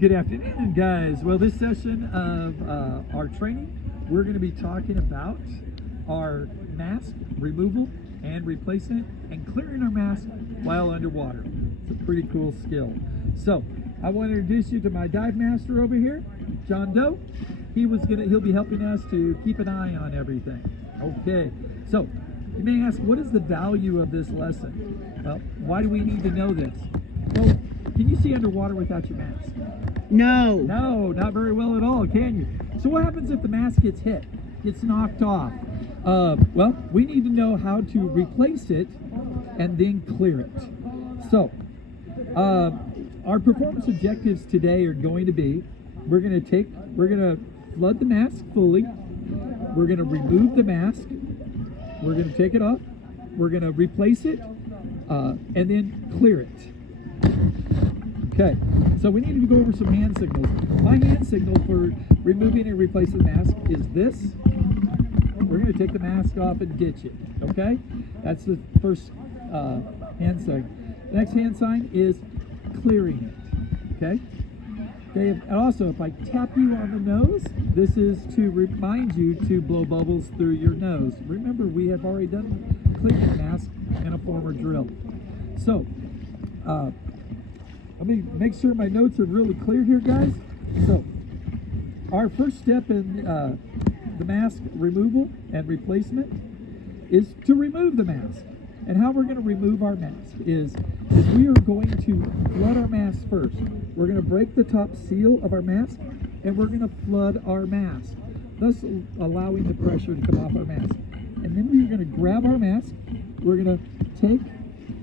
Good afternoon, guys. Well, this session of our training, we're going to be talking about our mask removal and replacement and clearing our mask while underwater. It's a pretty cool skill. So, I want to introduce you to my dive master over here, John Doe. He'll be helping us to keep an eye on everything. Okay. So, you may ask, what is the value of this lesson? Well, why do we need to know this? Well, can you see underwater without your mask? No. No, not very well at all, can you? So what happens if the mask gets hit, gets knocked off? Well, we need to know how to replace it and then clear it. So, our performance objectives today are going to be, we're going to flood the mask fully, we're going to remove the mask, we're going to take it off, we're going to replace it, and then clear it. Okay, so we need to go over some hand signals. My hand signal for removing and replacing the mask is this. We're going to take the mask off and ditch it, okay? That's the first hand sign. The next hand sign is clearing it, okay? Okay, and also if I tap you on the nose, this is to remind you to blow bubbles through your nose. Remember, we have already done clearing the mask in a former drill. So, let me make sure my notes are really clear here, guys. So, our first step in the mask removal and replacement is to remove the mask. And how we're going to remove our mask is we are going to flood our mask first. We're going to break the top seal of our mask, and we're going to flood our mask, thus allowing the pressure to come off our mask. And then we're going to grab our mask, we're going to take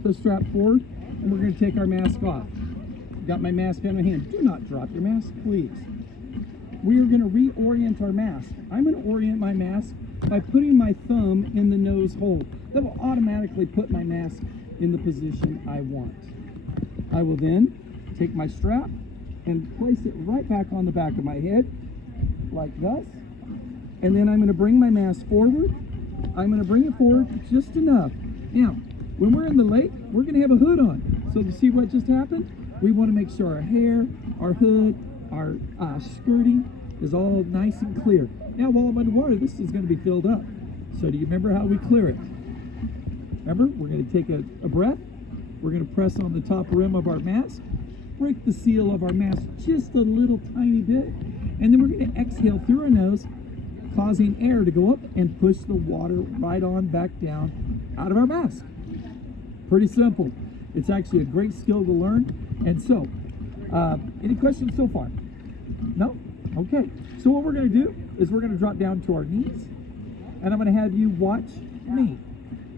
the strap forward, and we're going to take our mask off. Got my mask in my hand. Do not drop your mask, please. We are going to reorient our mask. I'm going to orient my mask by putting my thumb in the nose hole. That will automatically put my mask in the position I want. I will then take my strap and place it right back on the back of my head, like thus. And then I'm going to bring my mask forward. I'm going to bring it forward just enough. Now, when we're in the lake, we're going to have a hood on. So you see what just happened? We want to make sure our hair, our hood, our skirting is all nice and clear. Now, while I'm underwater, this is going to be filled up. So do you remember how we clear it? Remember, we're going to take a breath. We're going to press on the top rim of our mask, break the seal of our mask just a little tiny bit, and then we're going to exhale through our nose, causing air to go up and push the water right on back down out of our mask. Pretty simple. It's actually a great skill to learn. And so, any questions so far? No? Okay. So what we're going to do is we're going to drop down to our knees, and I'm going to have you watch me.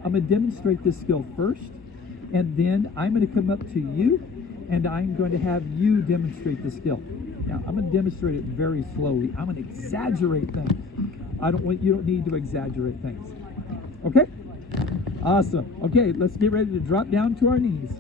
I'm going to demonstrate this skill first, and then I'm going to come up to you, and I'm going to have you demonstrate the skill. Now, I'm going to demonstrate it very slowly. I'm going to exaggerate things. You don't need to exaggerate things. Okay? Awesome. Okay, let's get ready to drop down to our knees.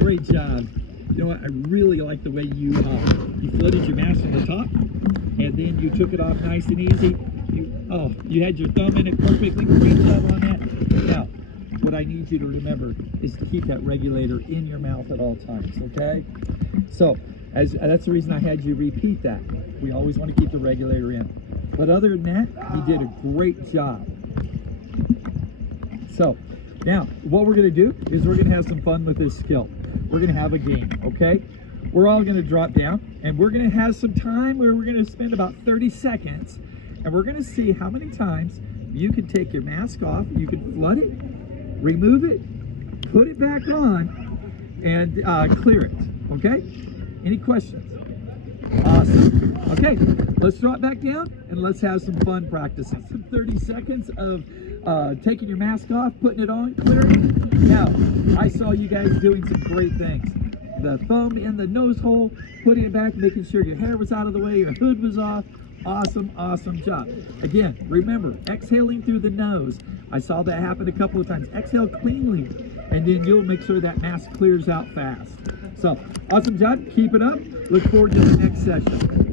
Great job. You know what? I really like the way you flooded your mask from the top, and then you took it off nice and easy. You had your thumb in it perfectly. Great job on that. Now, what I need you to remember is to keep that regulator in your mouth at all times, okay? So, that's the reason I had you repeat that. We always want to keep the regulator in. But other than that, you did a great job. So, now, what we're going to do is we're going to have some fun with this skill. We're going to have a game, okay? We're all going to drop down, and we're going to have some time where we're going to spend about 30 seconds, and we're going to see how many times you can take your mask off, you can flood it, remove it, put it back on, and clear it, okay? Any questions? Awesome. Okay, let's drop back down and let's have some fun practicing. Some 30 seconds of taking your mask off, putting it on, clearing. Now, I saw you guys doing some great things. The thumb in the nose hole, putting it back, making sure your hair was out of the way, your hood was off. Awesome, awesome job. Again, remember, exhaling through the nose. I saw that happen a couple of times. Exhale cleanly, and then you'll make sure that mask clears out fast. So, awesome job. Keep it up. Look forward to the next session.